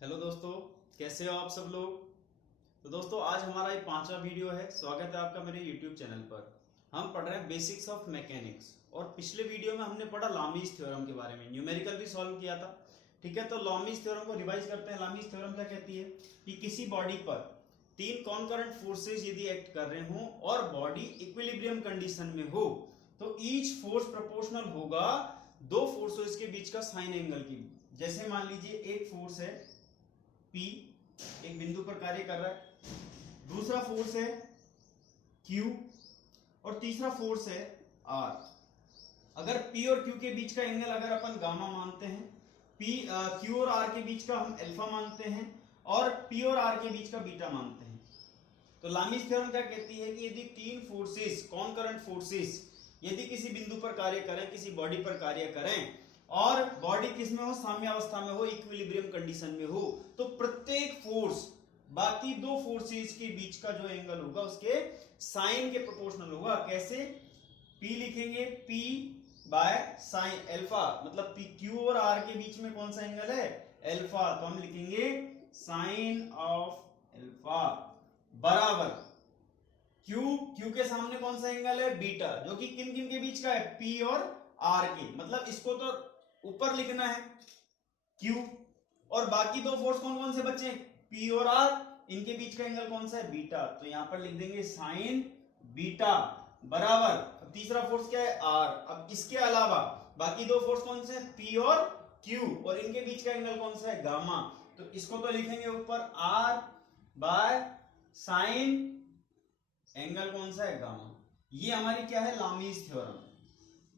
Hello दोस्तों, कैसे हो आप सब लोग। तो दोस्तों आज हमारा ये 5वां वीडियो है। स्वागत है आपका मेरे यूट्यूब चैनल पर। हम पढ़ रहे हैं बेसिक्स ऑफ मैकेनिक्स और पिछले वीडियो में हमने पढ़ा लामीज थ्योरम के बारे में, न्यूमेरिकल भी सॉल्व किया था। ठीक है, तो लामीज थ्योरम को रिवाइज करते हैं। लामीज थ्योरम क्या कहती है कि किसी बॉडी पर तीन कॉन्करेंट फोर्सेज यदि एक्ट कर रहे हो और बॉडी इक्विलिब्रियम कंडीशन में हो तो ईच फोर्स प्रोपोर्शनल होगा दो फोर्सेस के बीच का साइन एंगल की। जैसे मान लीजिए एक फोर्स है P, एक बिंदु पर कार्य कर रहा है, दूसरा फोर्स है Q और तीसरा फोर्स है R। अगर P और Q के बीच का एंगल अगर अपन गामा मानते हैं, Q और R के बीच का हम अल्फा मानते हैं और P और R के बीच का बीटा मानते हैं। तो लामीज थ्योरम क्या कहती है कि यदि तीन फोर्सेस, कॉन्करेंट फोर्सेस यदि किसी बिंदु पर कार्य करें, किसी बॉडी पर कार्य करें और बॉडी किस में हो, साम्यावस्था में हो, इक्विलिब्रियम कंडीशन में हो, तो प्रत्येक फोर्स बाकी दो फोर्सेस के बीच का जो एंगल होगा उसके साइन के प्रोपोर्शनल होगा। कैसे? P लिखेंगे P बाय साइन अल्फा, मतलब Q और R के बीच में कौन सा एंगल है, अल्फा, तो हम लिखेंगे साइन ऑफ अल्फा बराबर Q के सामने कौन सा एंगल है, बीटा, जो कि किन किन के बीच का है, P और R के। मतलब इसको तो ऊपर लिखना है Q और बाकी दो फोर्स कौन कौन से बचे, P और R, इनके बीच का एंगल कौन सा है, बीटा, तो यहां पर लिख देंगे साइन बीटा बराबर, अब तीसरा फोर्स क्या है, R। अब इसके अलावा बाकी दो फोर्स कौन से हैं, P और Q, और इनके बीच का एंगल कौन सा है, गामा, तो इसको तो लिखेंगे ऊपर R बाय साइन एंगल कौन सा है, गामा। ये हमारी क्या है, लामीज थ्योरम।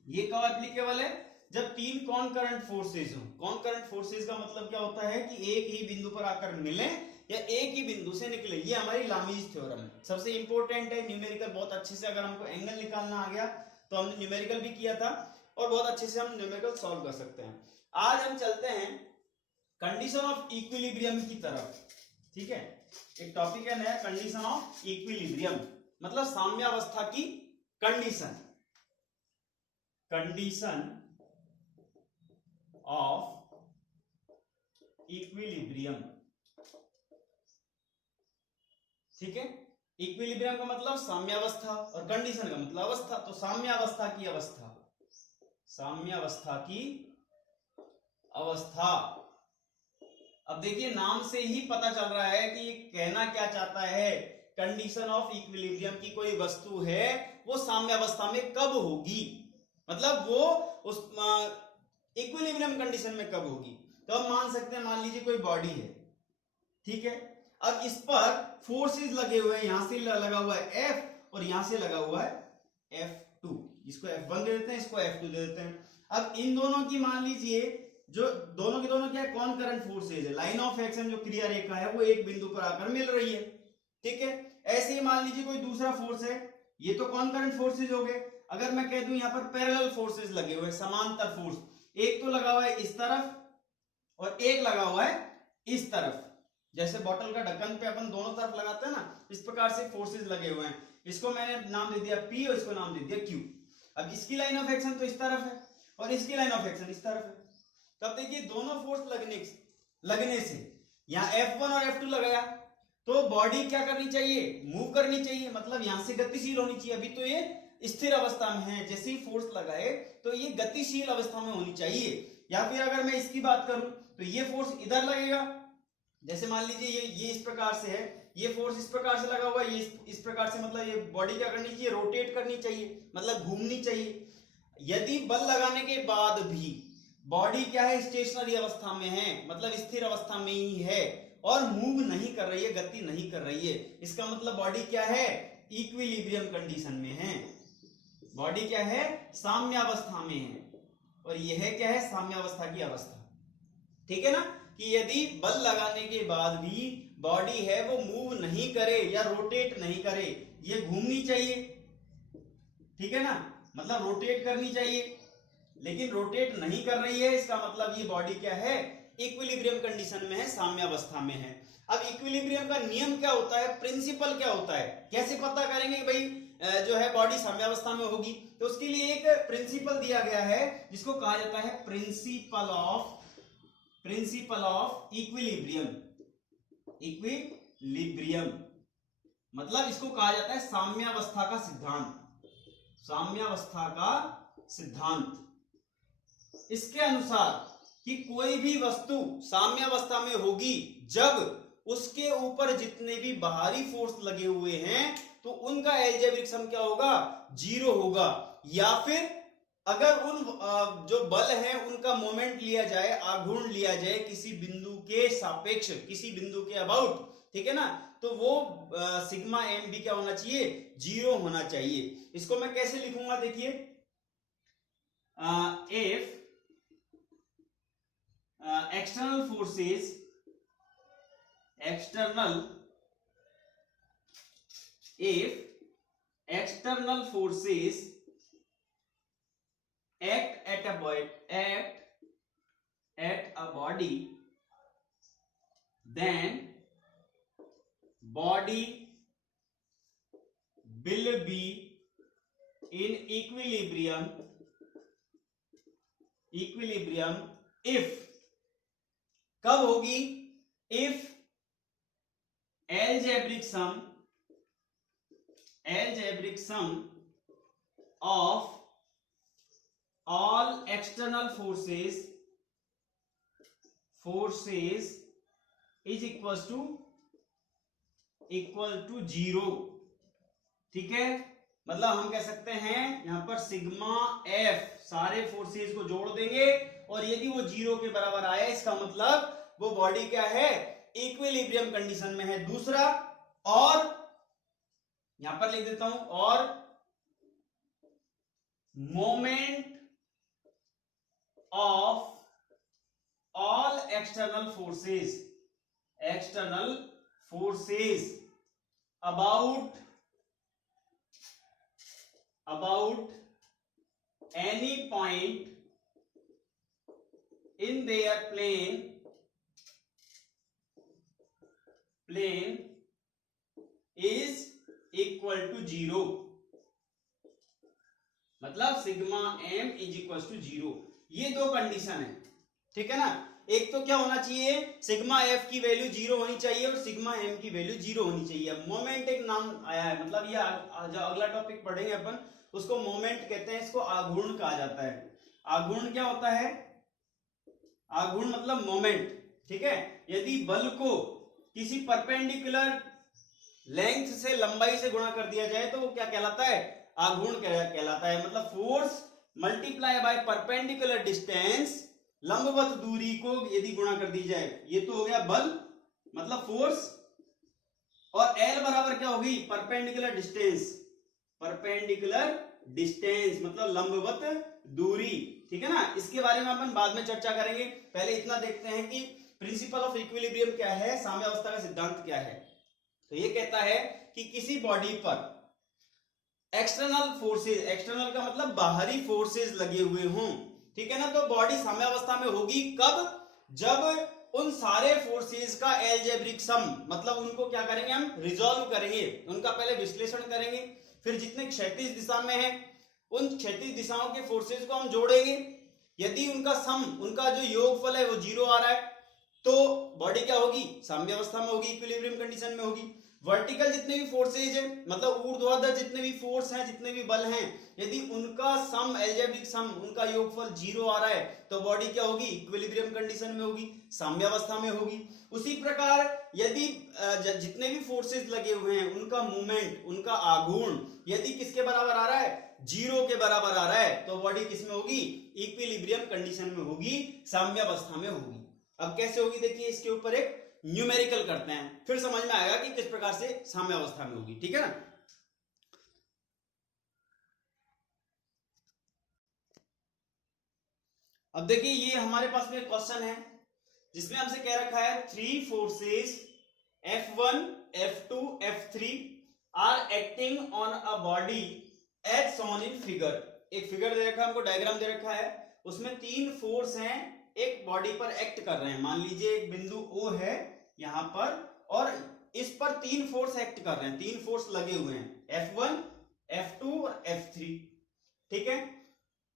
ये कब एप्लीकेबल है, जब तीन कॉन्करेंट फोर्सेस हो। कॉन्करेंट फोर्सेस का मतलब क्या होता है कि एक ही बिंदु पर आकर मिले या एक ही बिंदु से निकले। ये हमारी लामीज थ्योरम है। सबसे इंपॉर्टेंट है न्यूमेरिकल, बहुत अच्छे से अगर हमको एंगल निकालना आ गया तो हमने न्यूमेरिकल भी किया था और बहुत अच्छे से हम न्यूमेरिकल सॉल्व कर सकते हैं। आज हम चलते हैं कंडीशन ऑफ इक्विलिब्रियम की तरफ। ठीक है, एक टॉपिक है नया, कंडीशन ऑफ इक्विलिब्रियम, मतलब साम्यावस्था की कंडीशन। Condition of equilibrium. ठीक है, इक्विलिब्रियम का मतलब साम्यावस्था और कंडीशन का मतलब अवस्था। तो साम्यावस्था की अवस्था, साम्यावस्था की अवस्था। अब देखिए नाम से ही पता चल रहा है कि ये कहना क्या चाहता है। कंडीशन ऑफ इक्विलिब्रियम की कोई वस्तु है वो साम्यावस्था में कब होगी, मतलब वो उस इक्विलिब्रियम कंडीशन में कब होगी। तो हम मान सकते हैं, मान लीजिए कोई बॉडी है, ठीक है, अब इस पर फोर्सेस लगे हुए हैं, यहां से लगा हुआ है F और यहां से लगा हुआ है F2, इसको F1 दे देते हैं, इसको F2 दे देते हैं। अब इन दोनों की मान लीजिए जो दोनों की दोनों क्या है, कॉन्करेंट फोर्सेज है, लाइन ऑफ एक्शन जो क्रिया रेखा है वो एक बिंदु पर आकर मिल रही है। ठीक है, ऐसे ही मान लीजिए कोई दूसरा फोर्स है, ये तो कॉन्करेंट फोर्सेज हो गए। अगर मैं कह दूं यहां पर पैरेलल फोर्सेज लगे हुए, समांतर फोर्स, एक तो लगा हुआ है इस तरफ और एक लगा हुआ है इस तरफ, जैसे बोतल का ढक्कन पे अपन दोनों तरफ लगाते हैं ना, इस प्रकार से फोर्सेज लगे हुए हैं। इसको मैंने नाम दे दिया P और इसको नाम दे दिया Q। अब इसकी लाइन ऑफ एक्शन तो इस तरफ है और इसकी लाइन ऑफ एक्शन इस तरफ है। तब देखिए दोनों फोर्स लगने से यहाँ F1 और F2 लगाया तो बॉडी क्या करनी चाहिए, मूव करनी चाहिए, मतलब यहां से गतिशील होनी चाहिए। अभी तो ये स्थिर अवस्था में है, जैसे ही फोर्स लगाए तो ये गतिशील अवस्था में होनी चाहिए। या फिर अगर मैं इसकी बात करूं तो ये फोर्स इधर लगेगा, जैसे मान लीजिए ये इस प्रकार से है, ये फोर्स इस प्रकार से लगा हुआ है, ये इस प्रकार से, मतलब ये बॉडी क्या करनी चाहिए, रोटेट करनी चाहिए, मतलब घूमनी चाहिए। यदि बल लगाने के बाद भी बॉडी क्या है, स्टेशनरी अवस्था में है, मतलब स्थिर अवस्था में ही है और मूव नहीं कर रही है, गति नहीं कर रही है, इसका मतलब बॉडी क्या है, इक्विलिब्रियम कंडीशन में है। बॉडी क्या है, साम्यावस्था में है और यह क्या है, साम्यावस्था की अवस्था। ठीक है ना, कि यदि बल लगाने के बाद भी बॉडी है वो मूव नहीं करे या रोटेट नहीं करे, ये घूमनी चाहिए। ठीक है ना, मतलब रोटेट करनी चाहिए, लेकिन रोटेट नहीं कर रही है, इसका मतलब ये बॉडी क्या है, इक्विलिब्रियम कंडीशन में है, साम्यावस्था में है। अब इक्विलिब्रियम का नियम क्या होता है, प्रिंसिपल क्या होता है, कैसे पता करेंगे कि भाई जो है बॉडी साम्यावस्था में होगी, तो उसके लिए एक प्रिंसिपल दिया गया है जिसको कहा जाता है principle of principle of equilibrium. Equilibrium मतलब इसको कहा जाता है साम्यावस्था का सिद्धांत। साम्यावस्था का सिद्धांत इसके अनुसार कि कोई भी वस्तु साम्यावस्था में होगी जब उसके ऊपर जितने भी बाहरी फोर्स लगे हुए हैं तो उनका एल्जेब्रिक सम क्या होगा, 0 होगा। या फिर अगर उन जो बल है उनका मोमेंट लिया जाए, आघूर्ण लिया जाए किसी बिंदु के सापेक्ष, किसी बिंदु के अबाउट, ठीक है ना, तो वो सिग्मा एम भी क्या होना चाहिए, 0 होना चाहिए। इसको मैं कैसे लिखूंगा देखिए, if external forces act at a body, then body will be in equilibrium if, कब होगी, if algebraic sum of all external forces is equal to 0। ठीक है, मतलब हम कह सकते हैं यहां पर सिग्मा एफ सारे फोर्सेस को जोड़ देंगे और यदि वो 0 के बराबर आए इसका मतलब वो बॉडी क्या है, इक्विलिब्रियम कंडीशन में है। दूसरा, और यहां पर लिख देता हूं, और moment of all external forces about any point in their plane is equal to 0। मतलब sigma M is equal to 0। ये दो कंडीशन है, ठीक है ना। एक तो क्या होना चाहिए, सिग्मा एफ की वैल्यू 0 होनी चाहिए और सिग्मा एम की वैल्यू 0 होनी चाहिए। मोमेंट एक नाम आया है, मतलब ये जो अगला टॉपिक पढ़ेंगे अपन उसको मोमेंट कहते हैं, इसको आघूर्ण कहा जाता है। आघूर्ण क्या होता है, आघूर्ण मतलब मोमेंट, ठीक है। यदि बल को किसी परपेंडिकुलर लेंथ से, लंबाई से गुणा कर दिया जाए तो वो क्या कहलाता है, आघूर्ण कहलाता है। मतलब force multiply by perpendicular distance, लंबवत दूरी को यदि गुणा कर दी जाए, ये तो हो गया बल मतलब फोर्स, और एल बराबर क्या होगी, परपेंडिकुलर डिस्टेंस मतलब लंबवत दूरी, ठीक है ना। इसके बारे में अपन बाद में चर्चा करेंगे, पहले इतना देखते हैं कि प्रिंसिपल ऑफ इक्विलिब्रियम क्या है, साम्यावस्था का सिद्धांत क्या है। तो ये कहता है कि किसी बॉडी पर एक्सटर्नल फोर्सेस, एक्सटर्नल का मतलब बाहरी फोर्सेस लगे हुए हों, ठीक है ना, तो बॉडी साम्यावस्था में होगी कब, जब उन सारे फोर्सेस का एल्जेब्रिक सम, मतलब उनको क्या करेंगे हम, रिजॉल्व करेंगे, उनका पहले विश्लेषण करेंगे, फिर जितने क्षैतिज दिशा में है उन क्षैतिज दिशाओं के फोर्सेस को हम जोड़ेंगे। यदि उनका सम, उनका जो योगफल है वो 0 आ रहा है तो बॉडी क्या होगी, साम्यावस्था में होगी, इक्विलिब्रियम कंडीशन में होगी। वर्टिकल जितने भी फोर्सेज है, मतलब ऊर्ध्वाधर जितने भी फोर्स हैं, जितने भी बल हैं, यदि उनका सम, एल्जेब्रिक सम, उनका योगफल 0 आ रहा है तो बॉडी क्या होगी, इक्विलिब्रियम कंडीशन में होगी, साम्यावस्था में होगी। उसी प्रकार यदि जितने भी फोर्सेज लगे हुए हैं उनका मूवमेंट, उनका आघूर्ण यदि किसके बराबर आ रहा है, 0 के बराबर आ रहा है तो बॉडी किसमें होगी, इक्विलिब्रियम कंडीशन में होगी, साम्यावस्था में होगी। अब कैसे होगी देखिए, इसके ऊपर एक न्यूमेरिकल करते हैं, फिर समझ में आएगा कि किस प्रकार से साम्यावस्था में होगी, ठीक है ना। अब देखिए ये हमारे पास में क्वेश्चन है जिसमें हमसे कह रखा है 3 forces F1, F2, F3 are acting on a body as shown in figure. एक फिगर दे रखा है हमको, डायग्राम दे रखा है, उसमें 3 फोर्स हैं एक बॉडी पर एक्ट कर रहे हैं। मान लीजिए एक बिंदु O है यहां पर, और इस पर 3 फोर्स एक्ट कर रहे हैं, 3 फोर्स लगे हुए हैं, F1, F2 और F3, ठीक है।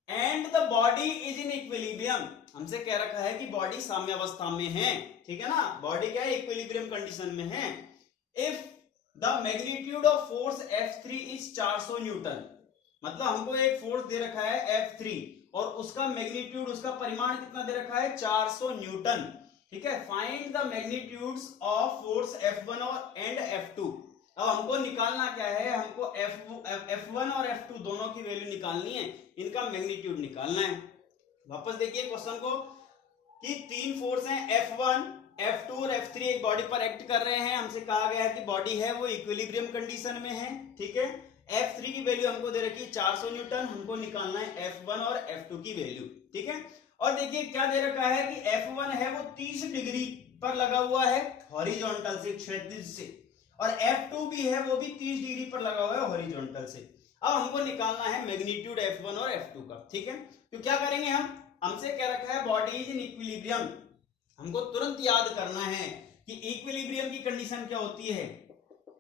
And the body is in equilibrium. हमसे कह रखा है कि बॉडी साम्यावस्था में है, ठीक है ना, बॉडी क्या है, इक्विलिब्रियम कंडीशन में है। If the magnitude of force F3 is 400 Newton, मतलब हमको एक फोर्स दे रखा है F3 और उसका मैग्नीट्यूड, उसका परिमाण कितना दे रखा है, 400 न्यूटन, ठीक है। Find the magnitudes of force F1 और एंड F2। अब हमको निकालना क्या है, हमको F1 और F2 दोनों की वैल्यू निकालनी है, इनका मैग्नीट्यूड निकालना है। वापस देखिए क्वेश्चन को कि तीन फोर्स हैं F1, F2 और F3 एक बॉडी पर एक्ट कर रहे हैं। हमसे कहा गया है कि बॉडी है वो इक्विलिब्रियम कंडीशन में है, ठीक है। F3 की वैल्यू हमको दे रखी है 400 न्यूटन, हमको निकालना है F1 और F2 की वैल्यू, ठीक है। और देखिए क्या दे रखा है कि F1 है वो 30 डिग्री पर लगा हुआ है हॉरिजॉन्टल से, क्षैतिज से, और F2 भी है वो भी 30 डिग्री पर लगा हुआ है हॉरिजॉन्टल से। अब हमको निकालना है मैग्नीट्यूड F1 और F2 का, ठीक है। तो क्या करेंगे हम, हमसे क्या रखा है बॉडी इज इन इक्विलिब्रियम, हमको तुरंत याद करना है कि इक्विलिब्रियम की कंडीशन क्या होती है।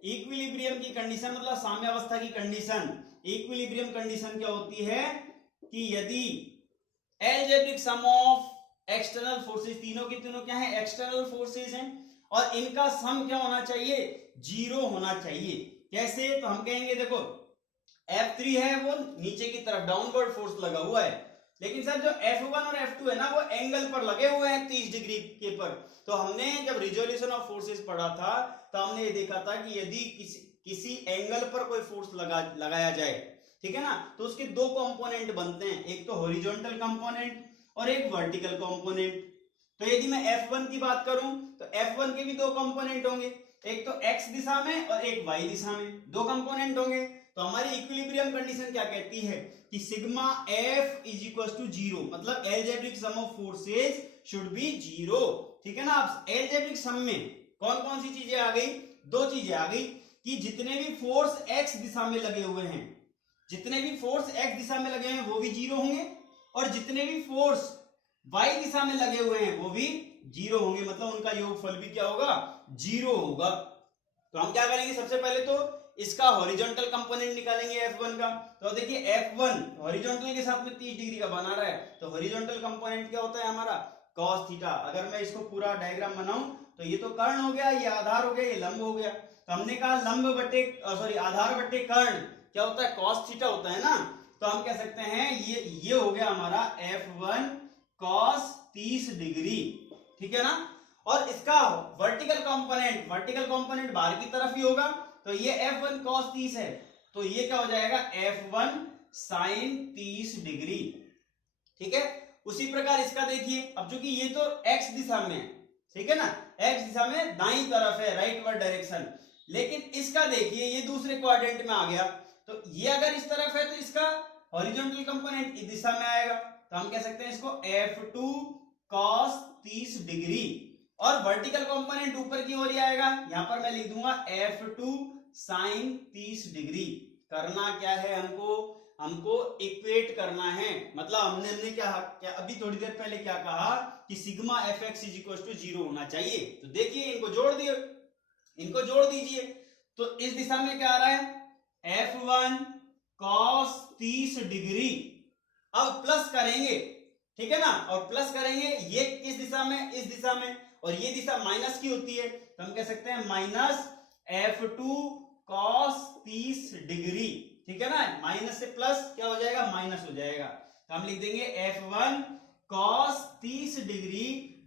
इक्विलिब्रियम की कंडीशन मतलब साम्यावस्था की कंडीशन, इक्विलिब्रियम कंडीशन क्या होती है कि यदि algebraic sum of external forces, तीनों की तीनों क्या है, एक्सटर्नल फोर्सेस हैं, और इनका सम क्या होना चाहिए, 0 होना चाहिए। कैसे, तो हम कहेंगे देखो F3 है वो नीचे की तरफ डाउनवर्ड फोर्स लगा हुआ है, लेकिन सर जो F1 और F2 है ना वो एंगल पर लगे हुए हैं 30 डिग्री के पर। तो हमने जब रिजोल्यूशन ऑफ फोर्सेस पढ़ा था तो हमने ये देखा था कि यदि किसी एंगल पर कोई फोर्स लगाया जाए, ठीक है ना, तो उसके दो कंपोनेंट बनते हैं, एक तो हॉरिजॉन्टल कंपोनेंट और एक वर्टिकल कंपोनेंट। तो यदि मैं F1 की बात करूं तो F1 के भी दो कंपोनेंट होंगे, एक तो x दिशा में और एक y दिशा में, दो कंपोनेंट होंगे। तो हमारी इक्विलिब्रियम कंडीशन क्या कहती है कि sigma F is equal to 0, मतलब algebraic sum of forces should be 0, ठीक है ना। अब अलजेब्रिक सम में कौन कौन सी चीजें आ गई, दो चीजें आ गई कि जितने भी फोर्स x दिशा में लगे हुए हैं, जितने भी फोर्स x दिशा में लगे हैं वो भी 0 होंगे, और जितने भी फोर्स y दिशा में लगे हुए हैं वो भी 0 होंगे, मतलब उनका योगफल भी क्या होगा, 0 होगा। तो हम क्या करेंगे, सबसे पहले तो इसका हॉरिजॉन्टल कंपोनेंट निकालेंगे F1 का। तो देखिए F1 हॉरिजॉन्टल के साथ में 30 डिग्री का बना रहा है, तो हॉरिजॉन्टल कंपोनेंट क्या होता है हमारा, cos थीटा। अगर मैं इसको पूरा डायग्राम बनाऊं तो ये तो कर्ण हो गया, ये आधार हो गया, ये लंब हो गया। तो हमने कहा लंब बटे आधार बटे कर्ण क्या होता है, cos थीटा होता है ना। तो हम कह सकते हैं ये हो गया हमारा F1 cos 30 डिग्री, ठीक है ना। और इसका वर्टिकल कंपोनेंट बाहर की तरफ ही होगा, तो ये F1 cos 30 है, तो ये क्या हो जाएगा F1 sin 30 डिग्री, ठीक है। उसी प्रकार इसका देखिए, अब चूंकि ये तो x दिशा में है, ठीक है ना, x दिशा में दाईं तरफ है, राइटवर्ड डायरेक्शन, लेकिन इसका देखिए ये दूसरे क्वाड्रेंट में आ गया। तो ये अगर इस तरफ है तो इसका हॉरिजॉन्टल कंपोनेंट इस दिशा में आएगा, तो हम कह सकते हैं इसको F2 cos 30 डिग्री, और वर्टिकल कंपोनेंट ऊपर की ओर आएगा, यहां पर मैं लिख दूंगा F2 sin 30 डिग्री। करना क्या है हमको इक्वेट करना है, मतलब हमने क्या अभी थोड़ी देर पहले क्या कहा कि sigma Fx is equal to 0 होना चाहिए। तो देखिए इनको जोड़ दीजिए, तो इस दिशा में क्या आ रहा है F1 cos 30 डिग्री। अब प्लस करेंगे, ठीक है ना, और प्लस करेंगे ये किस दिशा में, इस दिशा में, और ये दिशा माइनस की होती है, तो हम कह सकते हैं माइनस F2 cos 30 डिग्री, ठीक है ना। माइनस से प्लस क्या हो जाएगा, माइनस हो जाएगा, तो हम लिख देंगे F1 cos 30 degree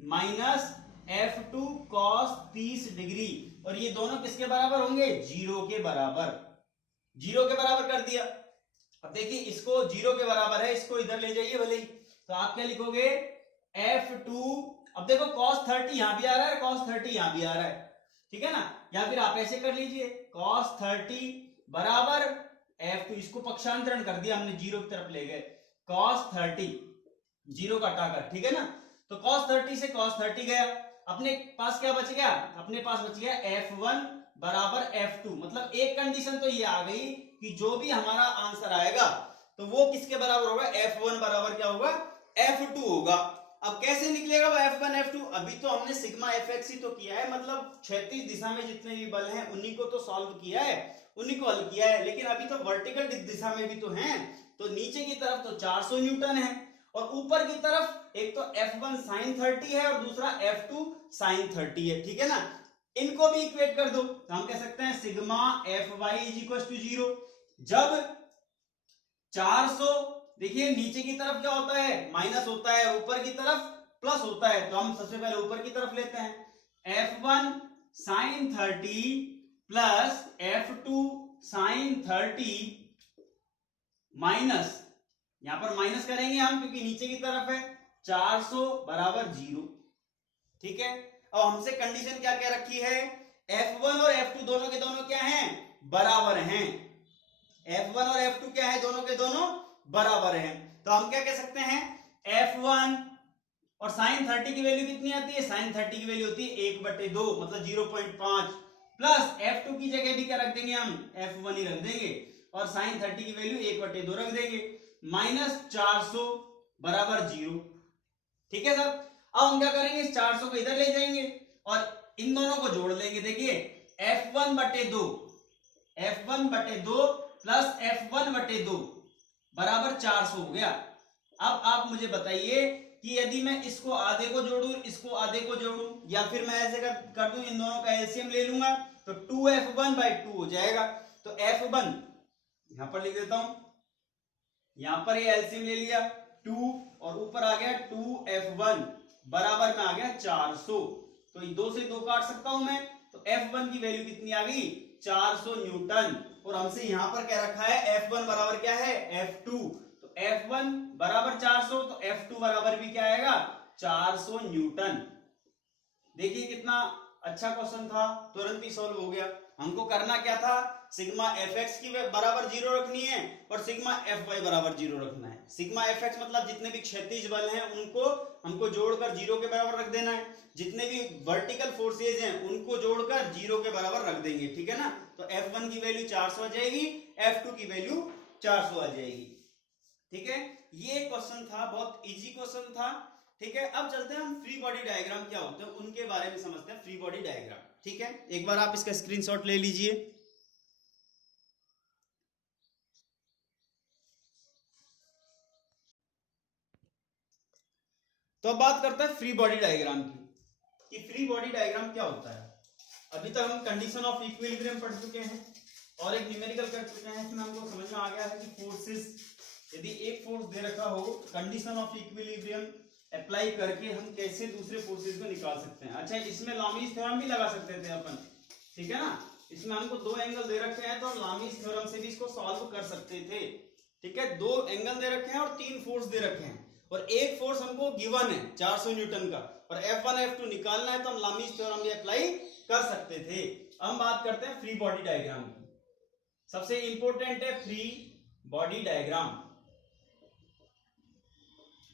minus F2 cos 30 degree, और ये दोनों किसके बराबर होंगे, 0 के बराबर, 0 के बराबर कर दिया। अब देखिए इसको 0 के बराबर है, इसको इधर ले जाइए भले ही, तो आप क्या लिखोगे F2, अब देखो cos 30 यहां भी आ रहा है, cos 30 यहां भी आ रहा है, ठीक है ना, या फिर आप ऐसे कर लीजिए cos 30 बराबर F2, इसको पक्षांतरण कर दिया हमने, 0 की तरफ ले गए, cos 30 0 का हटाकर, ठीक है ना। तो cos 30 से cos 30 गया, अपने पास क्या बच गया, अपने पास बच गया F1 बराबर F2, मतलब एक कंडीशन तो ये आ गई कि जो भी हमारा आंसर आएगा तो वो किसके बराबर होगा, F1 बराबर क्या होगा, F2 होगा। अब कैसे निकलेगा वो F1 F2, अभी तो हमने सिग्मा Fx ही तो किया है, मतलब क्षैतिज दिशा में जितने भी बल हैं उन्हीं को तो सॉल्व किया है, उन्हीं को हल किया है, लेकिन अभी तो वर्टिकल दिशा में भी तो हैं, तो नीचे की तरफ तो 400 न्यूटन है और ऊपर की तरफ एक तो F1 sin 30 है और दूसरा F2 sin 30 है, ठीक है ना। इनको भी इक्वेट कर दो तो हम कह सकते हैं sigma Fy is equal to 0। जब 400, देखिए नीचे की तरफ क्या होता है, माइनस होता है, ऊपर की तरफ प्लस होता है, तो हम सबसे पहले ऊपर की तरफ लेते हैं। F1 sin 30 plus F2 sin 30 minus, यहां पर माइनस करेंगे हम क्योंकि नीचे की तरफ है, 400 बराबर 0, ठीक है। अब हमसे कंडीशन क्या क्या रखी है, F1 और F2 दोनों के दोनों क्या हैं, बराबर हैं। F1 और F2 क्या है, दोनों के दोनों बराबर हैं। तो हम क्या कह सकते हैं, F1 और sin 30 की वैल्यू कितनी आती है, sin 30 की वैल्यू होती है 1/2 मतलब 0.5 प्लस F2 की जगह भी क्या रख देंगे हम, F1 ही रख देंगे और sin 30 की वैल्यू 1/2 रख देंगे, माइनस 400 बराबर 0, ठीक है सर। अब हम क्या करेंगे, इस 400 को इधर ले जाएंगे और इन दोनों को जोड़ लेंगे। देखिए F1/2 प्लस F1/2 बराबर 400 हो गया। अब आप मुझे बताइए कि यदि मैं इसको आधे को जोड़ू, इसको आधे को जोड़ू, या फिर मैं ऐसे कर दूं, इन दोनों का एलसीएम ले लूंगा तो 2F1/2 हो जाएगा। तो F1 यहां पर लिख देता हूं, यहां पर ये एलसीएम ले लिया 2 और ऊपर आ गया 2F1 बराबर में आ गया 400। तो 2 से 2 काट सकता हूं मैं, तो F1 की वैल्यू कितनी आ गई, 400 न्यूटन। और हमसे यहां पर क्या रखा है, F1 बराबर क्या है, F2, तो F1 बराबर 400 तो F2 बराबर भी क्या आएगा, 400 न्यूटन। देखिए कितना अच्छा क्वेश्चन था, तुरंत ही सॉल्व हो गया। हमको करना क्या था, सिग्मा fx की बराबर 0 रखनी है और सिग्मा fy बराबर 0 रखना है। सिग्मा fx मतलब जितने भी क्षैतिज बल हैं उनको हमको जोड़कर 0 के बराबर रख देना है, जितने भी वर्टिकल फोर्सेज हैं उनको जोड़कर 0 के बराबर रख देंगे, ठीक है ना। तो F1 की वैल्यू 400 आ जाएगी, F2 की वैल्यू 400 आ जाएगी, ठीक है। ये क्वेश्चन था, बहुत इजी क्वेश्चन था, ठीक है। अब चलते हैं हम फ्री बॉडी डायग्राम क्या होते हैं उनके बारे में समझते हैं। फ्री बॉडी डायग्राम, ठीक है, एक बार आप इसका स्क्रीनशॉट ले लीजिए। तो अब बात करते हैं फ्री बॉडी डायग्राम की, कि फ्री बॉडी डायग्राम क्या होता है। अभी तक हम कंडीशन ऑफ इक्विलिब्रियम पढ़ चुके हैं और एक न्यूमेरिकल कर चुके हैं, इसमें हमको समझ में आ गया है कि फोर्सेस, यदि एक फोर्स दे रखा हो, कंडीशन ऑफ इक्विलिब्रियम अप्लाई करके हम कैसे दूसरे फोर्सेस को निकाल सकते हैं। अच्छा, इसमें लामीज थ्योरम भी लगा सकते थे अपन, ठीक है ना। इसमें हमको 2 एंगल दे रखे हैं तो लामीज थ्योरम से भी इसको सॉल्व कर सकते थे, ठीक है। 2 एंगल दे रखे हैं और 3 फोर्स दे रखे हैं और एक फोर्स हमको गिवन है 400 न्यूटन का, और F1 F2 निकालना है तो हम लामीज थ्योरम भी अप्लाई कर सकते थे। हम बात करते हैं फ्री बॉडी डायग्राम की। सबसे इंपॉर्टेंट है फ्री बॉडी डायग्राम।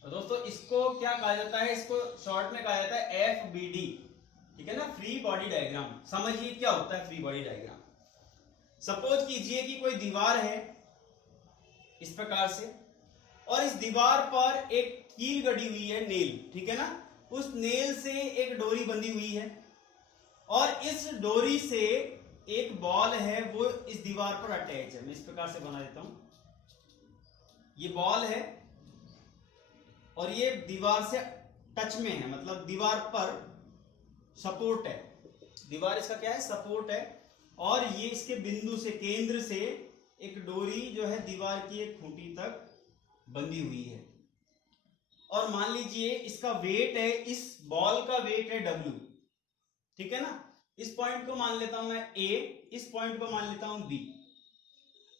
दोस्तों इसको क्या कहा जाता है, इसको शॉर्ट में कहा जाता है FBD, ठीक है ना, फ्री बॉडी डायग्राम। समझिए क्या होता है फ्री बॉडी डायग्राम। सपोज कीजिए कि कोई दीवार है इस प्रकार से और इस दीवार पर एक कील गड़ी हुई है, नेल, ठीक है ना। उस नेल से एक डोरी बंधी हुई है और इस डोरी से एक बॉल है वो इस दीवार पर अटैच है। मैं इस प्रकार से बना देता हूं, ये बॉल है और ये दीवार से टच में है, मतलब दीवार पर सपोर्ट है, दीवार इसका क्या है, सपोर्ट है। और ये इसके बिंदु से, केंद्र से एक डोरी जो है दीवार की एक खूंटी तक बंधी हुई है। और मान लीजिए इसका वेट है, इस बॉल का वेट है W, ठीक है ना। इस पॉइंट को मान लेता हूं मैं A, इस पॉइंट को मान लेता हूं B।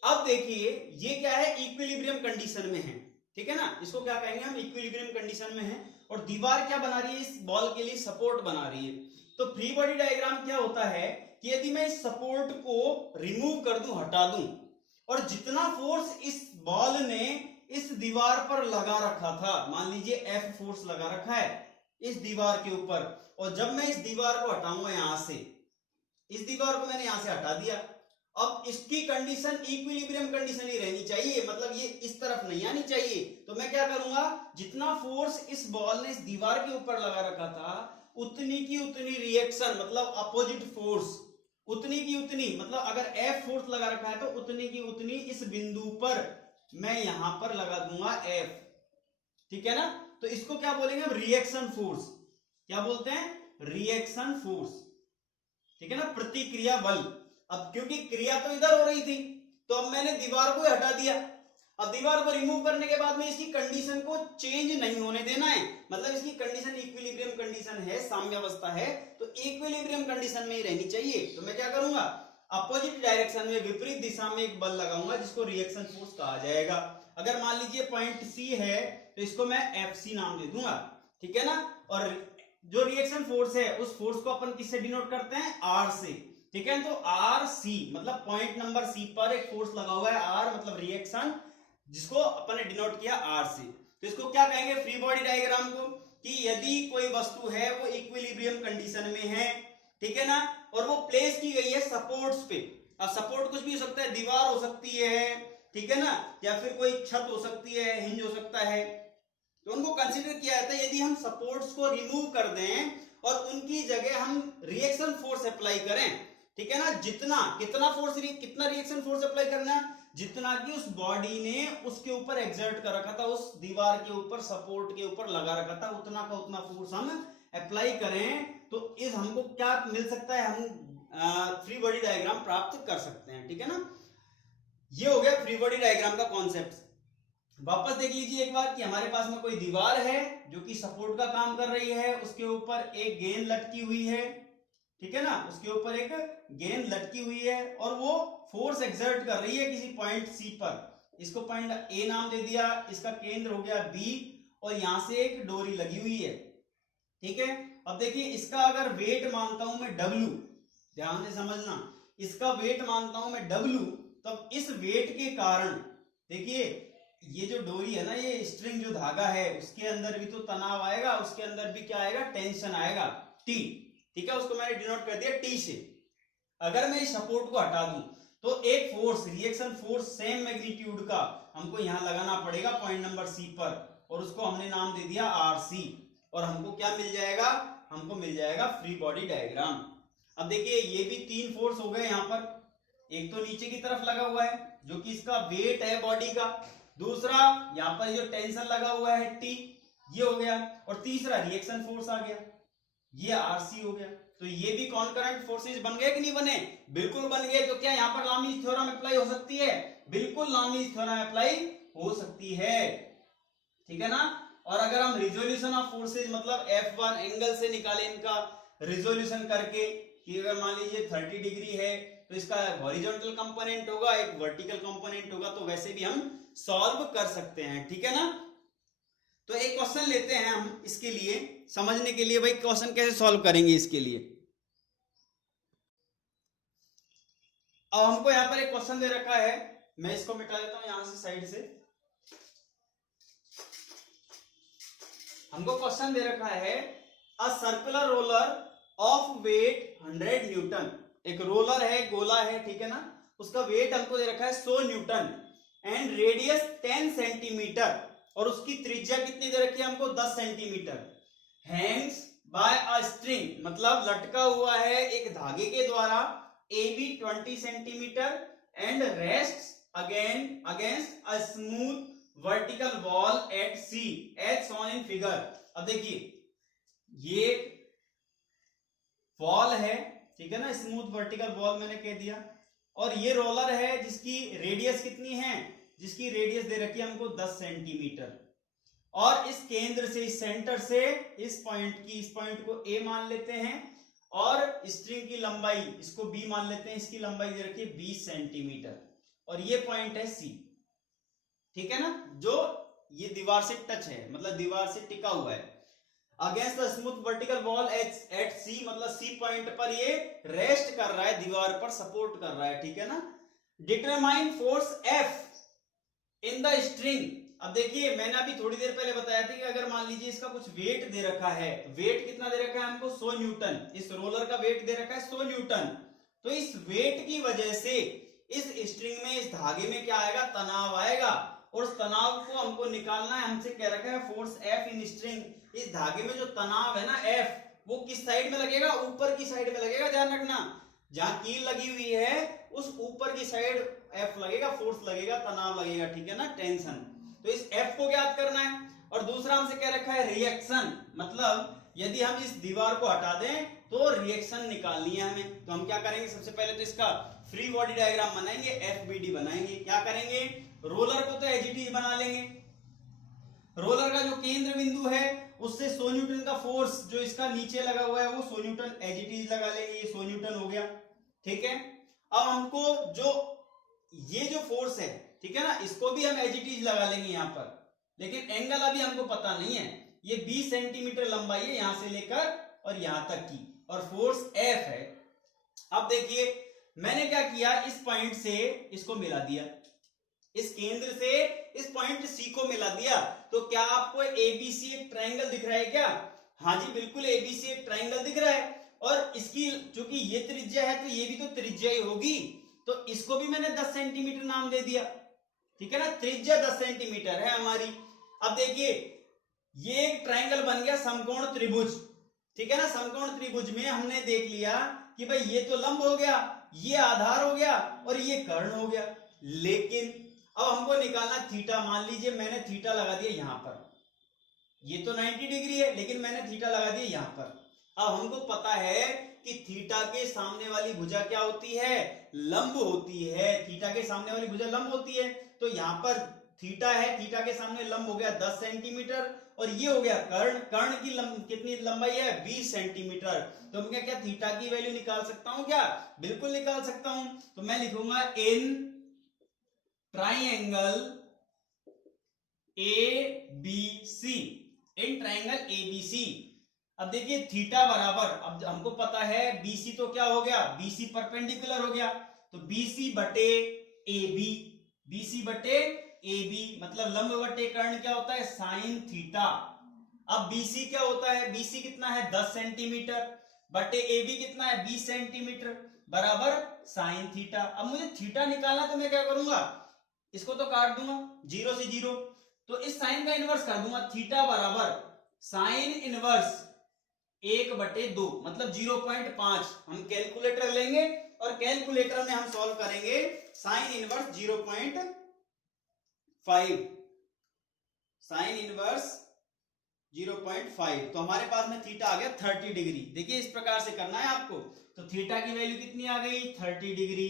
अब देखिए ये क्या है, इक्विलिब्रियम कंडीशन में है, ठीक है ना। इसको क्या कहेंगे हम, इक्विलिब्रियम कंडीशन में है और दीवार क्या बना रही है, इस बॉल के लिए सपोर्ट बना रही है। तो फ्री बॉडी डायग्राम क्या होता है कि यदि मैं इस सपोर्ट को रिमूव कर दूं, हटा दूं, और जितना फोर्स इस बॉल ने इस दीवार पर लगा रखा था, मान लीजिए F फोर्स लगा रखा है इस दीवार के ऊपर, और जब मैं इस दीवार को हटाऊंगा, यहां से इस दीवार को मैंने यहां से हटा दिया, अब इसकी कंडीशन इक्विलिब्रियम कंडीशन ही रहनी चाहिए, मतलब ये इस तरफ नहीं आनी चाहिए। तो मैं क्या करूंगा, जितना फोर्स इस बॉल ने इस दीवार के ऊपर लगा रखा था उतनी की उतनी रिएक्शन, मतलब अपोजिट फोर्स उतनी की उतनी, मतलब अगर F फोर्स लगा रखा है तो उतनी की उतनी इस बिंदु पर मैं यहां पर लगा दूंगा F, ठीक है ना। तो इसको क्या बोलेंगे हम, रिएक्शन फोर्स। क्या बोलते हैं, रिएक्शन फोर्स, ठीक है ना, प्रतिक्रिया बल। अब क्योंकि क्रिया तो इधर हो रही थी, तो अब मैंने दीवार को हटा दिया। अब दीवार को रिमूव करने के बाद में इसकी कंडीशन को चेंज नहीं होने देना है, मतलब इसकी कंडीशन इक्विलिब्रियम कंडीशन है, साम्यावस्था है, तो इक्विलिब्रियम कंडीशन में ही रहनी चाहिए। तो मैं क्या करूंगा, अपोजिट डायरेक्शन में, विपरीत दिशा में एक बल लगाऊंगा जिसको रिएक्शन फोर्स कहा जाएगा। अगर मान लीजिए पॉइंट सी है तो इसको मैं FC नाम दे दूंगा, ठीक है ना। और जो रिएक्शन फोर्स है उस फोर्स को अपन किससे डिनोट करते हैं, R से, ठीक है। तो RC मतलब पॉइंट नंबर C पर एक फोर्स लगा हुआ है, R मतलब रिएक्शन, जिसको अपन ने डिनोट किया R से। तो इसको क्या कहेंगे, फ्री बॉडी डायग्राम को, कि यदि कोई वस्तु है वो इक्विलिब्रियम कंडीशन में है, ठीक है ना, और वो प्लेस की गई है सपोर्ट्स पे। अब सपोर्ट कुछ भी हो सकता है, दीवार हो सकती है, ठीक है ना, या फिर कोई छत हो सकती है, हिंज हो सकता है, तो उनको कंसीडर किया जाता है। यदि हम सपोर्ट्स को रिमूव कर दें और उनकी जगह हम रिएक्शन फोर्स अप्लाई करें, ठीक है ना, जितना कितना फोर्स, कितना रिएक्शन फोर्स अप्लाई करना, जितना कि उस बॉडी ने उसके ऊपर एक्सर्ट कर रखा था, उस दीवार के ऊपर, सपोर्ट के ऊपर लगा रखा था, उतना का उतना फोर्स हम अप्लाई करें, तो इस हमको क्या मिल सकता है, हम फ्री बॉडी डायग्राम प्राप्त कर सकते हैं, ठीक है ना। ये हो गया फ्री बॉडी डायग्राम का कॉन्सेप्ट। वापस देख लीजिए एक बार कि हमारे पास में कोई दीवार है जो कि सपोर्ट का काम कर रही है, उसके ऊपर एक गेंद लटकी हुई है, ठीक है ना, उसके ऊपर एक गेंद लटकी हुई है और वो फोर्स एक्सर्ट कर रही है किसी पॉइंट सी पर। इसको पॉइंट ए नाम दे दिया, इसका केंद्र हो गया बी, और यहां से एक डोरी लगी हुई है, ठीक है। अब देखिए इसका अगर वेट मानता हूं मैं W, ध्यान से समझना, इसका वेट मानता हूं मैं W, तब इस वेट के कारण देखिए ये जो डोरी है ना, ये स्ट्रिंग जो धागा है, उसके अंदर भी तो तनाव आएगा, उसके अंदर भी क्या आएगा, टेंशन आएगा, T, ठीक है, उसको मैंने डिनोट कर दिया T से। अगर मैं इस सपोर्ट को हटा दूं तो एक force, reaction force same magnitude का हमको यहां लगाना पड़ेगा पॉइंट नंबर C पर, और उसको हमने नाम दे दिया RC, और हमको क्या मिल जाएगा, हमको मिल जाएगा फ्री बॉडी डायग्राम। अब देखिए ये भी 3 फोर्स हो गए यहां पर, एक तो नीचे की तरफ लगा हुआ है जो कि इसका वेट है बॉडी का, दूसरा यहां पर जो टेंशन लगा हुआ है T, ये हो गया, और तीसरा रिएक्शन फोर्स आ गया, ये RC हो गया। तो ये भी कॉन्करेंट फोर्सेस बन गए कि नहीं बने, बिल्कुल बन गए। तो क्या यहां पर लामीज थ्योरम अप्लाई हो सकती है, बिल्कुल लामीज थ्योरम अप्लाई हो सकती है, ठीक है ना। और अगर हम रिजोल्यूशन ऑफ फोर्सेज मतलब F1 एंगल से निकाले इनका रिजोल्यूशन करके, कि अगर मान लीजिए 30 डिग्री है तो इसका हॉरिजॉन्टल कंपोनेंट होगा, एक वर्टिकल कंपोनेंट होगा, तो वैसे भी हम सॉल्व कर सकते हैं, ठीक है ना। तो एक क्वेश्चन लेते हैं हम इसके लिए समझने के लिए, भाई क्वेश्चन कैसे सॉल्व करेंगे इसके लिए। अब हमको यहां पर एक क्वेश्चन दे रखा है, मैं इसको मिटा देता हूं यहां से साइड से। हमको क्वेश्चन दे रखा है, a circular roller of weight 100 newton, एक रोलर है, गोला है, ठीक है ना, उसका वेट हमको दे रखा है 100 न्यूटन एंड रेडियस 10 सेंटीमीटर, और उसकी त्रिज्या कितनी दे रखी है हमको, 10 centimetre, hangs by a string मतलब लटका हुआ है एक धागे के द्वारा, AB 20 centimetre and rest against a smooth vertical wall at C as shown in figure. अब देखिए ये वॉल है, ठीक है ना, स्मूथ वर्टिकल वॉल मैंने कह दिया, और ये रोलर है जिसकी रेडियस कितनी है, जिसकी रेडियस दे रखी है हमको 10 सेंटीमीटर, और इस केंद्र से, इस सेंटर से इस पॉइंट को A मान लेते हैं, और स्ट्रिंग की लंबाई इसको B मान लेते हैं, इसकी लंबाई दे रखी है 20 सेंटीमीटर, और ये पॉइंट है C, ठीक है ना, जो ये दीवार से टच है, मतलब दीवार से टिका हुआ है, against the smooth vertical wall at C मतलब C पॉइंट पर ये रेस्ट कर रहा है, दीवार पर सपोर्ट कर रहा है, ठीक है ना। Determine force F in the string. अब देखिए मैंने अभी थोड़ी देर पहले बताया था कि अगर मान लीजिए इसका कुछ वेट दे रखा है, वेट कितना दे रखा है हमको 100 न्यूटन, इस रोलर का वेट दे रखा है 100 न्यूटन, तो इस वेट की वजह से इस स्ट्रिंग में, इस धागे में क्या आएगा, तनाव आएगा, और उस तनाव को हमको निकालना है, हमसे कह रखा है फोर्स F इन स्ट्रिंग। इस धागे में जो तनाव है ना F, वो किस साइड में लगेगा, ऊपर की साइड में लगेगा, ध्यान रखना, जहां कील लगी हुई है उस ऊपर की साइड एफ लगेगा, फोर्स लगेगा, तनाव लगेगा, ठीक है ना, टेंशन। तो इस एफ को ज्ञात करना है। और दूसरा हमसे क्या रखा है, रिएक्शन, मतलब यदि हम इस दीवार को हटा दें तो रिएक्शन निकालनी है हमें। तो हम क्या करेंगे, सबसे पहले तो इसका फ्री बॉडी डायग्राम बनाएंगे, एफबीडी बनाएंगे। क्या करेंगे, रोलर को तो एजीटी बना लेंगे। रोलर का जो केंद्र बिंदु है उससे 100 न्यूटन का फोर्स जो इसका नीचे लगा हुआ है वो 100 न्यूटन एजीटी लगा लेंगे, ये 100 न्यूटन हो गया, ठीक है। अब हमको ये जो फोर्स है, ठीक है ना, इसको भी हम एजीटी लगा लेंगे यहां पर, लेकिन एंगल अभी हमको पता नहीं है। ये 20 सेंटीमीटर लंबाई है यहां से लेकर और यहां तक की, और फोर्स एफ है। अब देखिए मैंने क्या किया, इस पॉइंट से इसको मिला दिया, इस केंद्र से इस पॉइंट सी को मिला दिया। तो क्या आपको एबीसी एक ट्रायंगल दिख रहा है क्या? हाँ जी बिल्कुल, एबीसी एक ट्रायंगल दिख रहा है। और इसकी चूंकि ये त्रिज्या है तो ये भी तो त्रिज्या ही होगी, तो इसको भी मैंने 10 सेंटीमीटर नाम दे दिया, ठीक है ना, त्रिज्या 10 सेंटीमीटर है हमारी। अब देखिए ये एक ट्रायंगल बन गया समकोण त्रिभुज, ठीक है ना। समकोण त्रिभुज में हमने देख लिया कि भाई ये तो लंब हो गया, ये आधार हो गया और ये कर्ण हो गया, लेकिन अब हमको निकालना थीटा। मान लीजिए मैंने थीटा लगा दिया यहां पर, ये तो 90 डिग्री है लेकिन मैंने थीटा लगा दिया यहां पर। अब हमको पता है कि थीटा के सामने वाली भुजा क्या होती है, लंब होती है। थीटा के सामने वाली भुजा लंब होती है, तो यहां पर थीटा है, थीटा के सामने लंब हो गया 10 सेंटीमीटर, और ये हो गया कर्ण। कर्ण की कितनी लंबाई है, 20 सेंटीमीटर। तो मैं क्या थीटा की वैल्यू निकाल सकता हूं क्या? बिल्कुल निकाल सकता हूं। तो मैं लिखूंगा in triangle ABC, in triangle ABC। अब देखिए थीटा बराबर, अब हमको पता है BC तो क्या हो गया, BC परपेंडिकुलर हो गया, तो BC बटे AB, BC बटे AB मतलब लंब बटे कर्ण क्या होता है, साइन थीटा। अब BC क्या होता है, BC कितना है 10 सेंटीमीटर बटे AB कितना है 20 सेंटीमीटर बराबर साइन थीटा। अब मुझे थीटा निकालना, तो मैं क्या करूंगा, इसको तो काट दूंगा, 0 से 0, तो इस साइन का इनवर्स कर दूंगा। थीटा बराबर साइन इनवर्स 1/2 मतलब 0.5। हम कैलकुलेटर लेंगे और कैलकुलेटर में हम सॉल्व करेंगे साइन इनवर्स 0.5, साइन इनवर्स 0.5, तो हमारे पास में थीटा आ गया 30 डिग्री। देखिए इस प्रकार से करना है आपको। तो थीटा की वैल्यू कितनी आ गई, 30 डिग्री,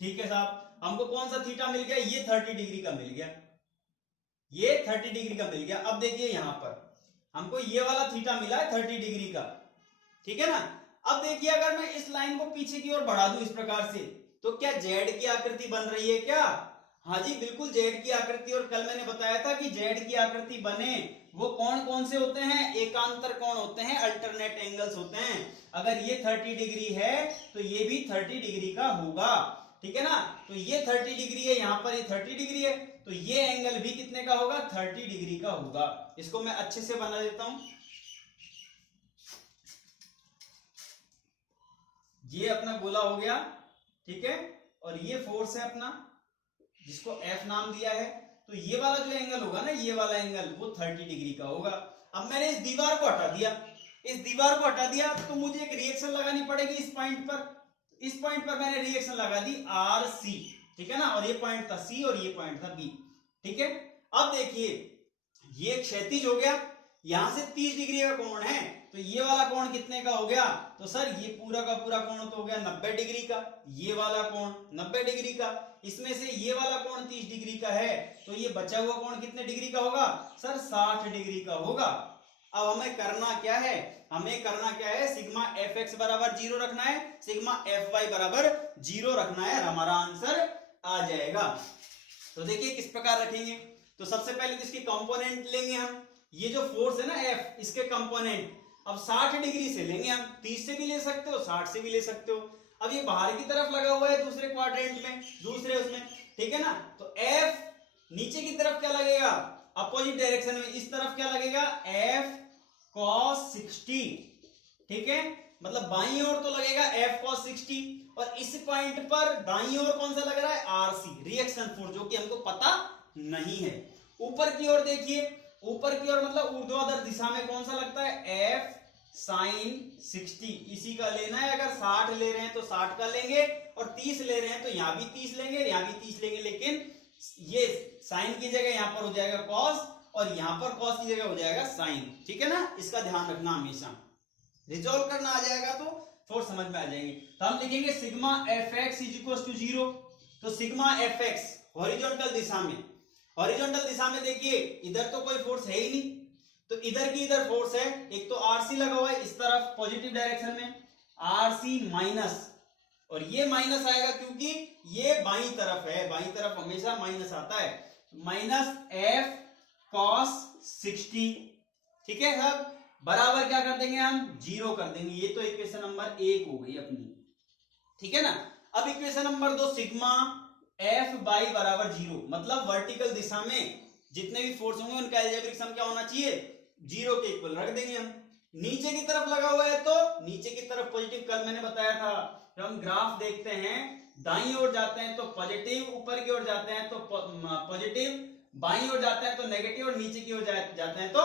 ठीक है साहब। हमको कौन सा थीटा मिल गया, ये 30 डिग्री का मिल गया, ये 30 डिग्री का मिल गया। अब देखिए यहां पर हमको ये वाला थीटा मिला है 30 डिग्री का, ठीक है ना। अब देखिए अगर मैं इस लाइन को पीछे की ओर बढ़ा दूं इस प्रकार से, तो क्या जेड की आकृति बन रही है क्या? हाँ जी बिल्कुल जेड की आकृति। और कल मैंने बताया था कि जेड की आकृति बने वो कौन कौन से होते हैं, एकांतर कोण होते हैं, अल्टरनेट एंगल्स होते हैं। अगर ये 30 डिग्री है तो ये भी 30 डिग्री का होगा, ठीक है ना। तो ये 30 डिग्री है, यहां पर ये 30 डिग्री है, तो ये एंगल भी कितने का होगा, 30 डिग्री का होगा। इसको मैं अच्छे से बना देता हूं। ये अपना गोला हो गया, ठीक है, और ये फोर्स है अपना जिसको F नाम दिया है। तो ये वाला जो एंगल होगा ना, ये वाला एंगल वो 30 डिग्री का होगा। अब मैंने इस दीवार को हटा दिया, इस दीवार को हटा दिया तो मुझे एक रिएक्शन लगानी पड़ेगी इस पॉइंट पर। इस पॉइंट पर मैंने रिएक्शन लगा दी RC, ठीक है ना, और ये पॉइंट था C और ये पॉइंट था B, ठीक है। अब देखिए ये क्षैतिज हो गया, यहां से 30 डिग्री का कोण है, तो ये वाला कोण कितने का हो गया, तो सर ये पूरा का पूरा कोण तो हो गया 90 डिग्री का। ये वाला कोण 90 डिग्री का, इसमें से ये वाला कोण 30 डिग्री का है, तो ये बचा हुआ कोण कितने डिग्री का होगा, सर 60 डिग्री का होगा। अब हमें करना क्या है, हमें करना क्या है, सिग्मा fx बराबर 0 रखना है, सिग्मा fy बराबर 0 रखना है, हमारा आंसर आ जाएगा। तो देखिए किस प्रकार रखेंगे। तो सबसे पहले तो इसकी कंपोनेंट लेंगे हम, ये जो फोर्स है ना F, इसके कंपोनेंट अब 60 डिग्री से लेंगे हम, 30 से भी ले सकते हो 60 से भी ले सकते हो। अब ये बाहर की तरफ लगा हुआ है दूसरे क्वाड्रेंट में, दूसरे उसमें, ठीक है ना। तो F नीचे की तरफ क्या लगेगा, अपोजिट डायरेक्शन में, इस तरफ क्या लगेगा, F cos 60, ठीक है, मतलब बाईं ओर तो लगेगा F cos 60, और इस पॉइंट पर दाईं ओर कौन सा लग रहा है, RC, रिएक्शन फोर्स, जो कि हमको पता नहीं है। ऊपर की ओर देखिए, ऊपर की ओर मतलब ऊर्ध्वाधर दिशा में कौन सा लगता है, F साइन 60। इसी का लेना है। अगर 60 ले रहे हैं तो 60 का लेंगे और 30 ले रहे हैं तो यहां भी 30 लेंगे, यहां भी 30 लेंगे, लेकिन ये साइन की जगह यहां पर हो जाएगा कॉस और यहां पर कॉस की जगह हो जाएगा साइन। ठीक है ना, इसका ध्यान रखना हमेशा। रिजॉल्व करना आ जाएगा तो फोर्स समझ में आ जाएंगे। तो हम लिखेंगे sigma F x is equal to 0। तो सिग्मा एफ एक्स हॉरिजॉन्टल दिशा में, हॉरिजॉन्टल दिशा में देखिए इधर तो कोई फोर्स है ही नहीं, तो इधर की इधर फोर्स है। एक तो आरसी लगा हुआ है इस तरफ पॉजिटिव डायरेक्शन में, आरसी माइनस, और ये माइनस आएगा क्योंकि ये बाईं तरफ है, बाईं तरफ हमेशा माइनस आता है, माइनस एफ कॉस 60। ठीक है सब, बराबर क्या कर देंगे हम 0 कर देंगे। ये तो इक्वेशन नंबर 1 हो गई अपनी। ठीक है ना। अब equation number 2, sigma F by बराबर 0, मतलब वर्टिकल दिशा में जितने भी फोर्स होंगे उनका अलजेब्रिक सम क्या होना चाहिए 0 के इक्वल रख देंगे हम। नीचे की तरफ लगा हुआ है तो नीचे की तरफ पॉजिटिव, कल मैंने बताया था जब हम ग्राफ देखते हैं दाईं ओर जाते हैं तो पॉजिटिव, ऊपर की ओर जाते हैं तो पॉजिटिव, बाईं ओर जाते हैं तो नेगेटिव और नीचे की ओर जाते हैं तो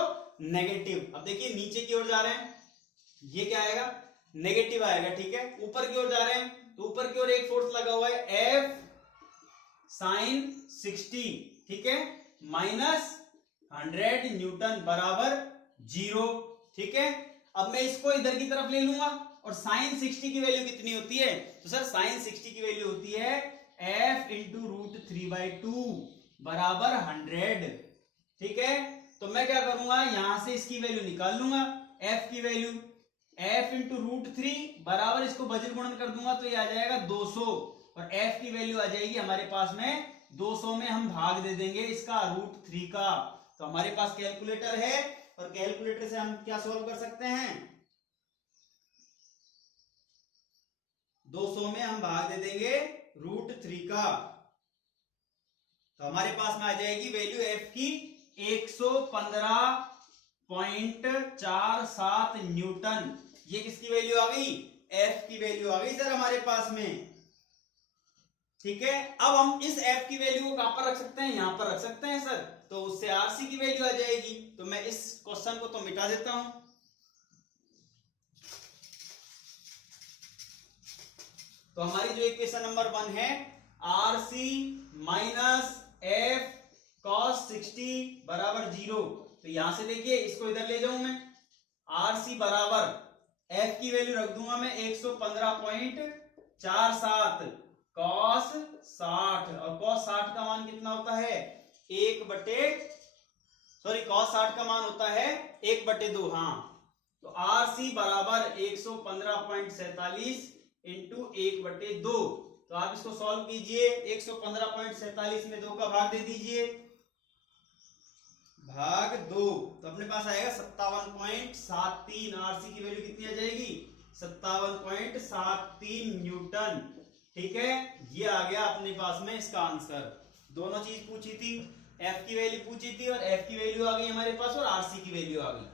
नेगेटिव। अब देखिए नीचे की ओर जा रहे हैं ये क्या आएगा नेगेटिव आएगा। ठीक है, ऊपर की ओर जा रहे हैं तो ऊपर की ओर एक फोर्स लगा हुआ है एफ साइन 60। ठीक है, माइनस 100 न्यूटन बराबर 0। ठीक है, अब मैं इसको इधर की तरफ ले लूंगा और साइन 60 की वैल्यू कितनी होती है, तो सर साइन 60 की वैल्यू होती है f इंटू रूट 3/2 बराबर 100। ठीक है, तो मैं क्या करूंगा यहां से इसकी वैल्यू निकाल लूंगा, f की वैल्यू f इंटू रूट 3 बराबर इसको बजट गुणन कर दूंगा तो ये आ जाएगा 200 और f की वैल्यू आ जाएगी हमारे पास में 200 में हम भाग दे देंगे इसका रूट 3 का। तो हमारे पास कैलकुलेटर है और कैलकुलेटर से हम क्या सॉल्व कर सकते हैं, 200 में हम भाग दे देंगे रूट 3 का। तो हमारे पास में आ जाएगी वैल्यू f की 115.47 न्यूटन। ये किसकी वैल्यू आ गई, f की वैल्यू आ गई सर हमारे पास में। ठीक है, अब हम इस f की वैल्यू को कहां पर रख सकते हैं, यहां पर रख सकते हैं सर, तो उससे rc की वैल्यू आ जाएगी। तो मैं इस क्वेश्चन को तो मिटा देता हूं। तो हमारी जो इक्वेशन नंबर 1 है rc माइनस f cos 60 बराबर 0। तो यहां से देखिए इसको इधर ले जाऊं मैं, rc बराबर f की वैल्यू रख दूंगा मैं 115.47 cos 60, और cos 60 का मान कितना होता है cos 60 का मान होता है 1/2। हाँ, तो rc बराबर 115.47 इंटू 1/2। तो आप इसको सॉल्व कीजिए, 115.47 में 2 का भाग दे दीजिए, भाग 2, तो अपने पास आएगा 57.73। आरसी की वैल्यू कितनी आ जाएगी 57.73 न्यूटन। ठीक है, ये आ गया अपने पास में इसका आंसर। दोनों चीज पूछी थी, एफ की वैल्यू पूछी थी और एफ की वैल्यू आ गई हमारे पास और आरसी की वैल्यू आ गई।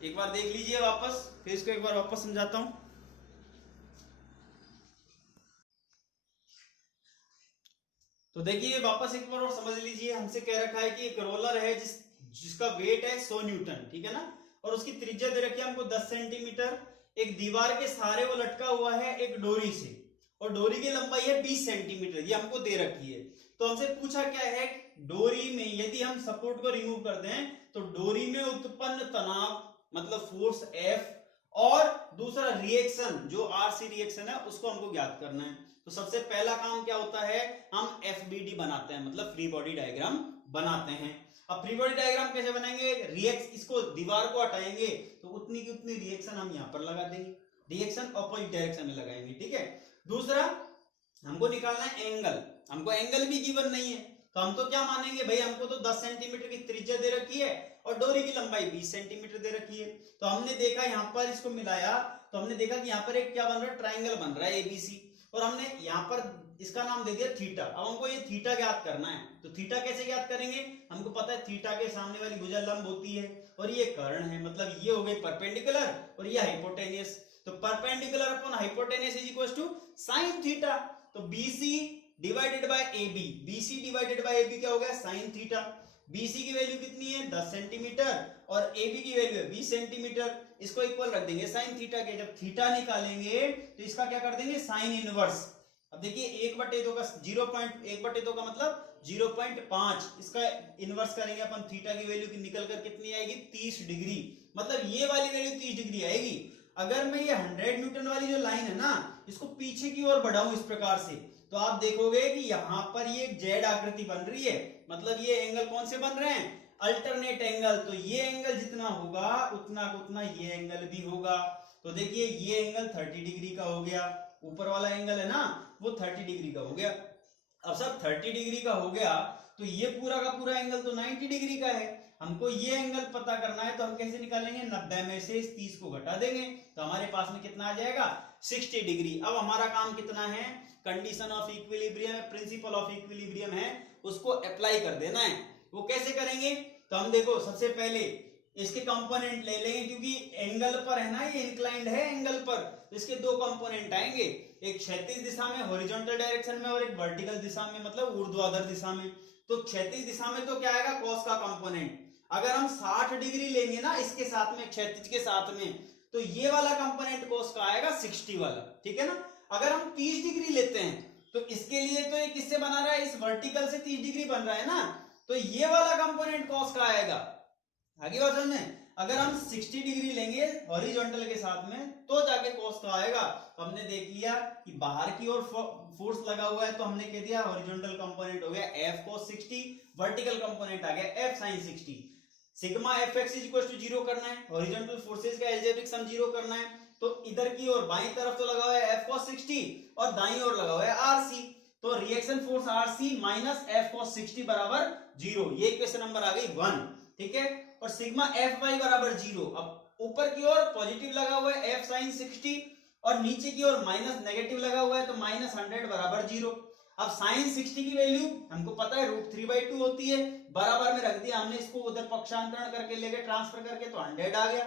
एक बार देख लीजिए वापस, फिर इसको एक बार वापस समझाता हूं। तो देखिए वापस एक बार और समझ लीजिए, हमसे कह रखा है कि एक रोलर है जिसका वेट है 100 न्यूटन। ठीक है ना, और उसकी त्रिज्या दे रखी है हमको 10 सेंटीमीटर। एक दीवार के सहारे वो लटका हुआ है एक डोरी से, और डोरी की लंबाई है 20 सेंटीमीटर, ये हमको दे रखी है। तो हमसे पूछा क्या है, डोरी में यदि हम सपोर्ट को रिमूव कर दें तो डोरी में उत्पन्न तनाव मतलब फोर्स F और दूसरा रिएक्शन जो आरसी रिएक्शन है उसको हमको ज्ञात करना है। तो सबसे पहला काम क्या होता है, हम FBD बनाते हैं, मतलब फ्री बॉडी डायग्राम बनाते हैं। अब फ्री बॉडी डायग्राम कैसे बनाएंगे, इसको दीवार को हटाएंगे तो उतनी की उतनी रिएक्शन हम यहाँ पर लगा देंगे, रिएक्शन ऑपोजिट डायरेक्शन में लगाएंगे। ठीक है, दूसरा हमको निकालना है एंगल, हमको एंगल भी गिवन नहीं है, तो हम तो क्या मानेंगे भाई, हमको तो 10 सेंटीमीटर की त्रिज्या दे रखी है और डोरी की लंबाई 20 सेंटीमीटर दे रखी है। तो हमने देखा यहाँ पर इसको मिलाया तो हमने देखा कि यहाँ पर एक क्या बन रहा है, ट्राइंगल बन रहा है ABC, और हमने यहाँ पर इसका नाम दे दिया थीटा। अब हमको ये थीटा ज्ञात करना है, तो थीटा कैसे ज्ञात करेंगे, हमको पता है थीटा के सामने वाली भुजा लंब होती है और ये कर्ण है, मतलब ये हो गई परपेंडिकुलर और ये हाइपोटेनियस। तो perpendicular upon hypotenuse is equal to sine theta. तो BC divided by AB, BC divided by AB क्या हो गया साइन थीटा। BC की वैल्यू कितनी है 10 सेंटीमीटर और AB की वैल्यू है 20 सेंटीमीटर। इसको इक्वल रख देंगे साइन थीटा के। जब थीटा निकालेंगे तो इसका क्या कर देंगे साइन इनवर्स। अब देखिए 1/2 का 0.1/2 का मतलब 0.5, इसका इनवर्स करेंगे अपन थीटा की वैल्यू की निकल कर कितनी आएगी 30 डिग्री। मतलब ये वाली वैल्यू 30 डिग्री आएगी। अगर मैं ये 100 न्यूटन वाली जो लाइन है ना इसको पीछे की ओर बढ़ाऊं इस प्रकार से तो आप देखोगे कि यहां पर ये जेड आकृति बन रही है। मतलब ये एंगल कौन से बन रहे हैं अल्टरनेट एंगल। तो ये एंगल जितना होगा उतना को उतना ये एंगल भी होगा। तो देखिए ये एंगल 30 डिग्री का हो गया, ऊपर वाला एंगल है ना वो 30 डिग्री का हो गया। अब सब 30 डिग्री का हो गया तो ये पूरा का पूरा एंगल तो 90 डिग्री का है। हमको ये एंगल पता करना है तो हम कैसे निकालेंगे 90 में से इस 30 को घटा देंगे तो हमारे पास में कितना आ जाएगा 60 डिग्री। अब हमारा काम कितना है condition of equilibrium, principle of equilibrium है उसको अप्लाई कर देना है। वो कैसे करेंगे तो हम देखो सबसे पहले इसके कंपोनेंट ले लेंगे क्योंकि एंगल पर है ना ये इंक्लाइंड है एंगल पर तो इसके दो कंपोनेंट आएंगे, एक क्षैतिज दिशा में हॉरिजॉन्टल डायरेक्शन में और एक वर्टिकल दिशा में मतलब ऊर्ध्वाधर दिशा में। तो क्षैतिज दिशा में तो क्या आएगा कॉस का कंपोनेंट। अगर हम 60 डिग्री लेंगे ना इसके साथ में क्षैतिज के साथ में तो ये वाला कंपोनेंट कॉस का आएगा 60 वाला, ठीक है ना। अगर हम 30 डिग्री लेते हैं तो इसके लिए तो ये किससे बना रहा है इस वर्टिकल से 30 डिग्री बन रहा है ना तो ये वाला कंपोनेंट कॉस का आएगा। आगे बात समझ में। अगर हम 60 डिग्री लेंगे हॉरिजॉन्टल के साथ में तो जाके कॉस का आएगा। तो हमने देख लिया कि बाहर की ओर फोर्स लगा हुआ है तो हमने कह दिया हॉरिजॉन्टल कंपोनेंट हो गया F cos 60, वर्टिकल कंपोनेंट आ गया F sin 60। Sigma fx is equal to 0 करना है, हॉरिजॉन्टल फोर्सेज का अलजेब्रिक सम 0 करना है। तो इधर की ओर बाईं तरफ तो लगा हुआ है F cos 60 और दाईं ओर लगा हुआ है RC। तो reaction force RC minus F cos 60 बराबर 0। ये इक्वेशन नंबर आ गई 1, ठीक है। और सिग्मा Fy बराबर 0। अब ऊपर की ओर पॉजिटिव लगा हुआ है F sin 60 और नीचे की ओर माइनस नेगेटिव लगा हुआ है तो माइनस 100 बराबर 0। अब साइन 60 की वैल्यू हमको पता है √3/2 होती है, बराबर में रख दिया हमने इसको, उधर पक्षांतरण करके लेके ट्रांसफर करके तो 100 आ गया।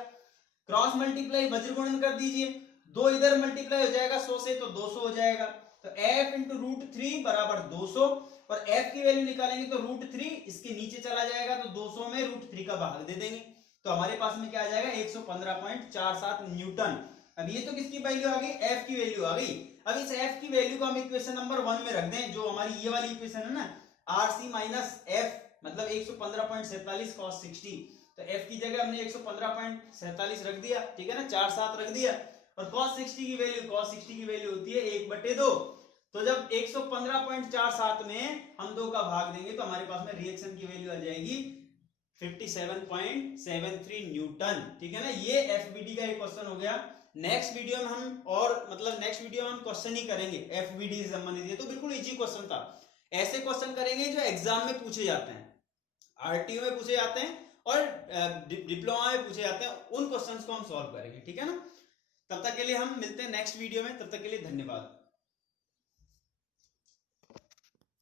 क्रॉस मल्टीप्लाई वज्र गुणन कर दीजिए, 2 इधर मल्टीप्लाई हो जाएगा 100 से तो 200 हो जाएगा। तो f इंटू √3 बराबर 200 और f की वैल्यू निकालेंगे तो √3 इसके नीचे चला जाएगा तो 200 में √3 का भाग दे देंगे तो हमारे पास में क्या आ जाएगा 115.47 न्यूटन। अब ये तो किसकी वैल्यू आ गई f की वैल्यू आ गई। अब इस f की वैल्यू को हम इक्वेशन नंबर 1 में रख दें जो हमारी ये वाली इक्वेशन है ना RC माइनस f मतलब 115.47 cos 60। तो f की जगह हमने 115.47 रख दिया, ठीक है ना, 4/7 रख दिया। और cos 60 की वैल्यू होती है 1/2। तो जब 115.47 में हम 2 का भाग देंगे तो हमारे पास में रिएक्शन की वैल्यू आ जाएगी 57.73 न्यूटन, ठीक है ना। ये FBD का एक क्वेश्चन हो गया। नेक्स्ट वीडियो में हम नेक्स्ट वीडियो में हम क्वेश्चन ही करेंगे FBD से संबंधित। ये तो बिल्कुल इजी क्वेश्चन था। ऐसे क्वेश्चन करेंगे जो एग्जाम में पूछे जाते हैं, RTO में पूछे जाते हैं और डिप्लोमा में पूछे जाते हैं, उन क्वेश्चंस को हम सॉल्व करेंगे, ठीक है ना। तब तक के लिए हम मिलते हैं नेक्स्ट वीडियो में, तब तक के लिए धन्यवाद।